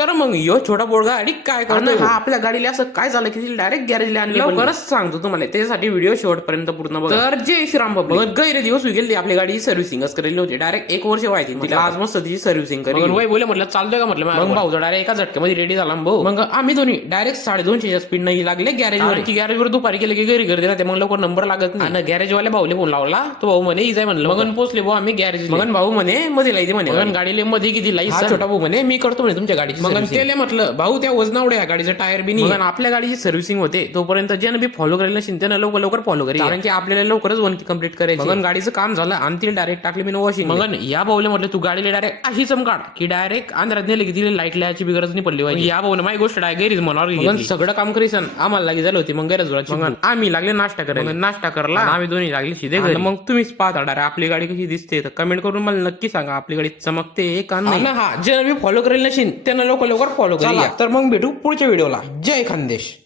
तर मग यो छोटा पोरगा गाडी काय करतो हा आपल्या गाडीला असं काय झालं की डायरेक्ट गॅरेजला आणलं लवकरच सांगतो तुम्हाला त्याच्यासाठी व्हिडिओ शेवटपर्यंत पूर्ण बघा. तर जय श्रीराम बाबा गैरे दिवस गेले आपली गाडी सर्व्हिसिंगच करेली होती डायरेक्ट 1 वर्ष व्हायची तिला आज मस्त तिची सर्व्हिसिंग करी वय बोले म्हटलं चालतोय का म्हटलं मग भाऊ डायरेक्ट एका झटक्यामध्ये रेडी झाला भाऊ. मग आम्ही दोन्ही डायरेक्ट 250 स्पीड नाही लागले गॅरेजवर की गॅरेजवर दुपारी गेले की घरी गर्दी राहते मग लवकर नंबर लागत नाही आणि गॅरेजवाल्या भाऊले फोन लावला तो भाऊ म्हणे इजाय म्हणलं मग पोहोचले भाऊ आम्ही गॅरेज मग भाऊ म्हणे मध्ये लाईते म्हणे मग गाडीले मध्ये किती लाई छोटा भाऊ म्हणे मी करतो म्हणे तुमच्या गाडीची मग त्याला म्हटलं भाऊ त्या वजनावड्या या गाडीचं टायर बी नाही आपल्या गाडीची सर्व्हिसिंग होते तोपर्यंत ज्यानं बी फॉलो करेल नसेल त्यानं लवकर फॉलो करेल कारण की आपल्याला लवकरच वन कंप्लीट करायची मग गाडीचं काम झालं आणि तिला डायरेक्ट टाकले मी वॉशिंग मग या भाऊले म्हटलं तू गाडीला डायरेक्ट अशी चमकाड की डायरेक्ट आंध्रात नेले की तिला लाईट लावायची बी गरज नाही पडली पाहिजे या भाऊने माझी गोष्ट गैरीज म्हणावर सगळं काम करीसन आम्हाला लागी झालं होती मग गैरच मग आम्ही लागले नाश्ता करायला नाश्ता करला आम्ही दोन्ही लागले सीधे घरी मग तुम्हीच पाहता डायरेक्ट आपली गाडी कशी दिसते तर कमेंट करून मला नक्की सांगा आपली गाडी चमकते का नाही हा जे मी फॉलो करेल नसेल त्यांना लवकर फॉलो करा तर मग भेटू पुढच्या व्हिडिओला जय खानदेश.